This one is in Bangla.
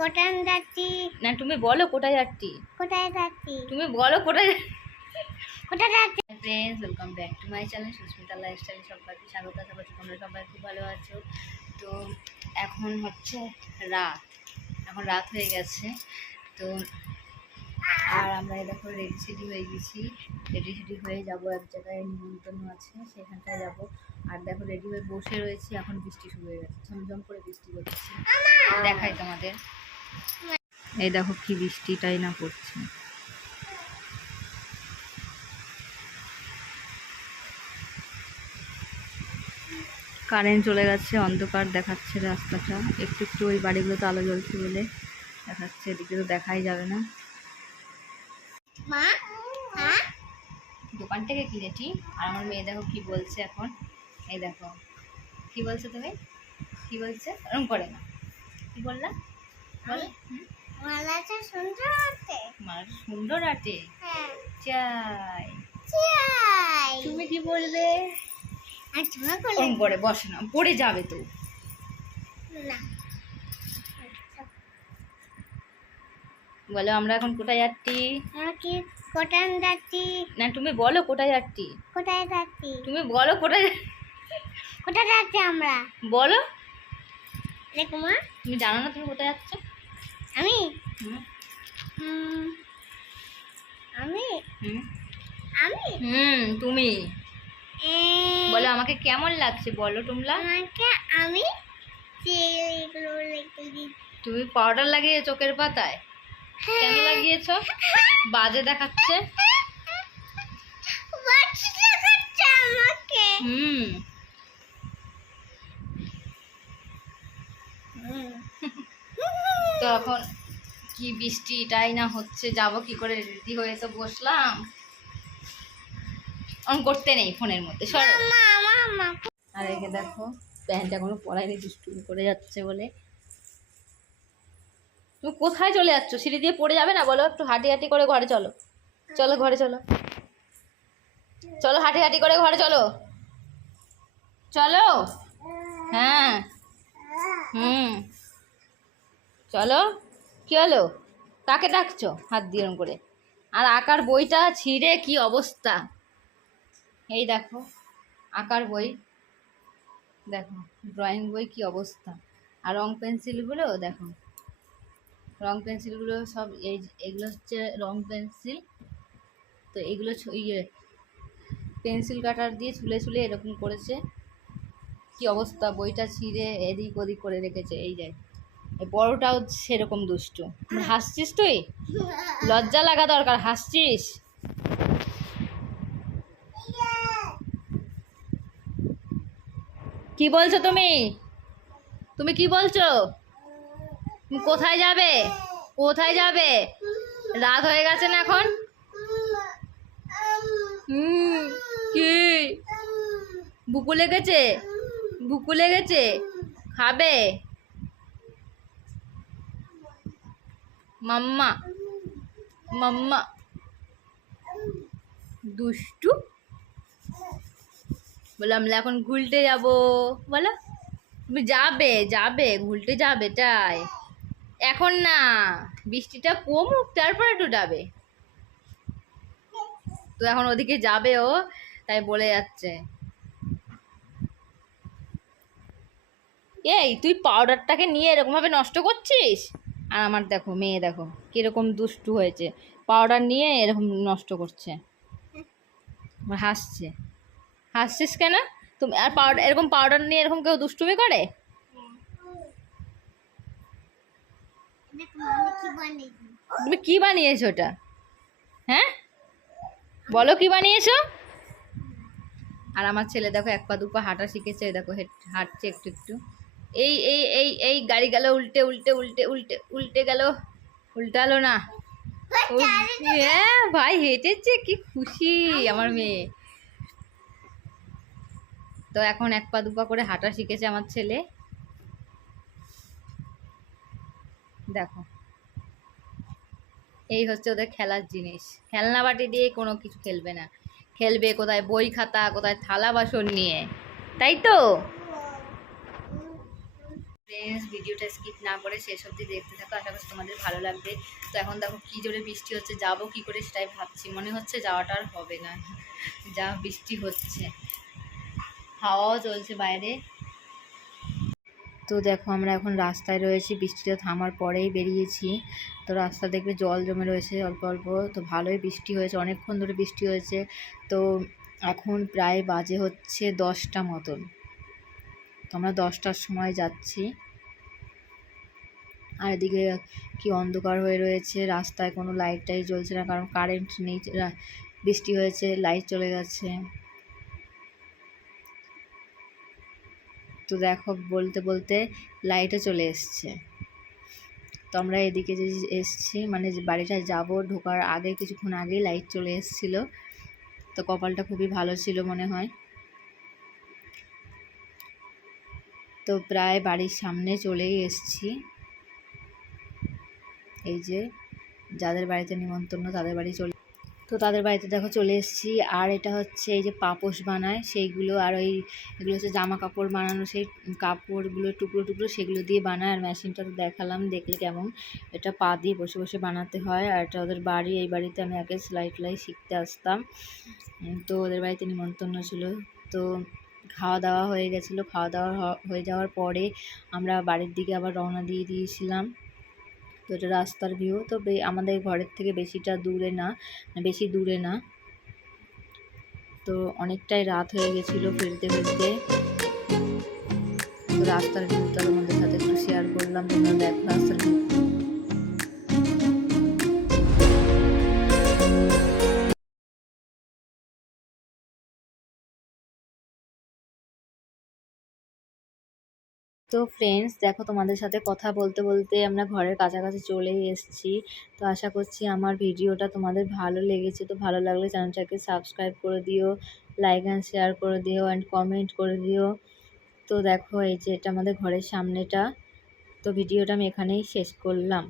কোথায় যাচ্ছি? না তুমি বলো কোথায় যাচ্ছি। কোথায় যাচ্ছি? তুমি বলো কোথায় কোথায় যাচ্ছি? Friends, welcome back to my channel Susmita lifestyle. সবাইকে স্বাগত। আশা করছি তোমরা সবাই খুব ভালো আছো। তো এখন হচ্ছে রাত হয়ে গেছে। তো আর আমরা দেখো রেডি হয়ে গেছি। রেডি হয়ে যাব, এক জায়গায় নিমন্ত্রণ আছে, সেখানটায় যাব। আর দেখো রেডি হয়ে বসে রয়েছি, এখন বৃষ্টি শুরু হয়ে গেছে, ঝমঝম করে বৃষ্টি পড়ছে। দেখাই তোমাদের, এই দেখো কি বৃষ্টিটাই না পড়ছে। কারেন্ট চলে গেছে, অন্ধকার দেখাচ্ছে রাস্তাটা। একটু একটু ওই বাড়িগুলোতে আলো জ্বলছে বলে দেখাচ্ছে, এদিকে তো দেখাই যাবে না। মা, দোকান থেকে কিনেছি। আর আমার মেয়ে দেখো কি বলছে এখন। এই দেখো কি বলছে, তুমি কি বলছে, ওরকম করে না, কি বললা বল। মালাটা সুন্দর আছে। মালাটা সুন্দর আছে, হ্যাঁ, চাই। চাই। তুমি কি বলবে? আর তোমার কোলে ওরকম করে বসে না, পড়ে যাবে তো। না। বলো আমরা এখন কোথায় যাচ্ছি। আমরা কি কোথায় যাচ্ছি? না তুমি বলো কোথায় যাচ্ছি। কোথায় যাচ্ছি? তুমি বলো কোথায় কোথায় যাচ্ছি আমরা? বলো। দেখো মা, তুমি জানো না তুমি কোথায় যাচ্ছ? আমি হুম হুম, আমি হুম আমি তুমি এ, বলো আমাকে কেমন লাগছে বলো তোমরা। আমাকে আমি এগুলো লিখে দিচ্ছি। তুমি পাউডার লাগিয়ে চোখের পাতায় কেন লাগিয়েছো? বাজে দেখাচ্ছে। বাচ্চা কাচ্চা আমাকে তো এখন কি বৃষ্টিটাই না হচ্ছে, যাব কি করে? রেডি হয়ে তো বসলাম, অন করতে নেই ফোনের মধ্যে, সরো। আর একে দেখো প্যান্ট এখনো পরাইনি, দুষ্টুমি করে যাচ্ছে বলে। তুমি কোথায় চলে যাচ্ছ? সিঁড়ি দিয়ে পড়ে যাবে না? বলো একটু হাঁটি হাঁটি করে ঘরে চলো। চলো ঘরে চলো, চলো হাঁটি হাঁটি করে ঘরে চলো, চলো। হ্যাঁ চলো। কি হলো? কাকে ডাকছো হাত দিয়ে এরম করে? আর আঁকার বইটা ছিঁড়ে কি অবস্থা। এই দেখো আঁকার বই, দেখো ড্রয়িং বই কি অবস্থা। আর রং পেন্সিলগুলো দেখো, রং পেন্সিলগুলো সব এগুলো হচ্ছে রং পেন্সিল। তো এগুলো পেন্সিল কাটার দিয়ে ছুলে এরকম করেছে। কি অবস্থা, বইটা ছিঁড়ে এদিক ওদিক করে রেখেছে। এই যায় বড়টাও সেরকম দুষ্টু। হাসছিস তুই? লজ্জা লাগা দরকার, হাসছিস। কি বলছো তুমি? তুমি কি বলছো? তুমি কোথায় যাবে? কোথায় যাবে? রাত হয়ে গেছে না এখন? কি বুকু লেগেছে? বুকু লেগেছে, খাবে? মাম্মা মাম্মা দুষ্টু। বলে আমরা এখন ঘুরতে যাব। বলো তুমি যাবে যাবে ঘুরতে যাবে, তাই এখন না, বৃষ্টিটা কমুক তারপরে একটু যাবে। তো এখন ওদিকে যাবে ও, তাই বলে যাচ্ছে। এই তুই পাউডারটাকে নিয়ে এরকমভাবে নষ্ট করছিস। আর আমার দেখো মেয়ে দেখো কিরকম দুষ্টু হয়েছে, পাউডার নিয়ে এরকম নষ্ট করছে। হাসছে, হাসছিস কেন? তুমি আর পাউডার, এরকম পাউডার নিয়ে এরকম কেউ দুষ্টুমি করে? তুমি কি বানিয়েছো ওটা? হ্যাঁ বলো কি বানিয়েছো? আর আমার ছেলে দেখো এক পা দু পা হাঁটা শিখেছে, দেখো হাঁটছে একটু একটু। এই এই এই এই গাড়ি গেল উল্টে উল্টে উল্টে উল্টে উল্টে গেল, উল্টালো না। হ্যাঁ ভাই হেঁটেছে, কি খুশি আমার মেয়ে। তো এখন এক পা দু পা করে হাঁটা শিখেছে আমার ছেলে। দেখো এই হচ্ছে ওদের খেলার জিনিস। খেলনা বাটি দিয়ে কোনো কিছু খেলবে না, খেলবে কোথায় বই খাতা, কোথায় থালা বাসন নিয়ে, তাই তো। ফ্রেন্ডস, ভিডিওটা স্কিপ না করে শেষ অবধি দেখতে থাকো, আশা করছি তোমাদের ভালো লাগবে। তো এখন দেখো কী জোরে বৃষ্টি হচ্ছে, যাবো কী করে সেটাই ভাবছি, মনে হচ্ছে যাওয়াটা আর হবে না, যা বৃষ্টি হচ্ছে, হাওয়াও চলছে বাইরে। তো দেখো আমরা এখন রাস্তায় রয়েছি, বৃষ্টিটা থামার পরেই বেরিয়েছি। তো রাস্তা দেখবে জল জমে রয়েছে অল্প অল্প, তো ভালোই বৃষ্টি হয়েছে, অনেকক্ষণ ধরে বৃষ্টি হয়েছে। তো এখন প্রায় বাজে হচ্ছে 10টা মতন, তো আমরা 10টার সময় যাচ্ছি। আর এদিকে কি অন্ধকার হয়ে রয়েছে, রাস্তায় কোনো লাইটটাই জ্বলছে না, কারণ কারেন্ট নেই, বৃষ্টি হয়েছে, লাইট চলে গেছে। তো দেখো বলতে বলতে লাইটও চলে এসছে। তো আমরা এদিকে যে এসছি, মানে যে বাড়িটায় যাব, ঢোকার আগে কিছুক্ষণ আগেই লাইট চলে এসছিল, তো কপালটা খুবই ভালো ছিল মনে হয়। তো প্রায় বাড়ির সামনে চলেই এসছি, এই যে যাদের বাড়িতে নিমন্ত্রণ তাদের বাড়ি চলে, তো তাদের বাড়িতে দেখো চলে এসেছি। আর এটা হচ্ছে এই যে পাপোশ বানায় সেইগুলো, আর এগুলো হচ্ছে জামা কাপড় বানানো, সেই কাপড়গুলো টুকরো টুকরো সেগুলো দিয়ে বানায়। আর মেশিনটা তো দেখালাম, দেখলে কেমন, এটা পা দিয়ে বসে বসে বানাতে হয়। আর এটা ওদের বাড়ি, এই বাড়িতে আমি আগে সেলাই টেলাই শিখতে আসতাম। তো ওদের বাড়িতে নিমন্ত্রণ ছিল, তো খাওয়া দাওয়া হয়ে গেছিলো। খাওয়া দাওয়া হয়ে যাওয়ার পরে আমরা বাড়ির দিকে আবার রওনা দিয়ে দিয়েছিলাম। তো এটা রাস্তার ভিউ, তো আমাদের ঘরের থেকে বেশি দূরে না। তো অনেকটাই রাত হয়ে গেছিলো ফিরতে ফিরতে। তো রাস্তার ভিউটা তোমাদের সাথে একটু শেয়ার করলাম, তোমরা দেখো রাস্তার ভিউ। তো ফ্রেন্ডস দেখো, তোমাদের সাথে কথা বলতে বলতে আমরা ঘরের কাছাকাছি চলেই এসেছি। তো আশা করছি আমার ভিডিওটা তোমাদের ভালো লেগেছে। তো ভালো লাগলে চ্যানেলটাকে সাবস্ক্রাইব করে দিও, লাইক অ্যান্ড শেয়ার করে দিও, অ্যান্ড কমেন্ট করে দিও। তো দেখো এই যে এটা আমাদের ঘরের সামনেটা। তো ভিডিওটা আমি এখানেই শেষ করলাম।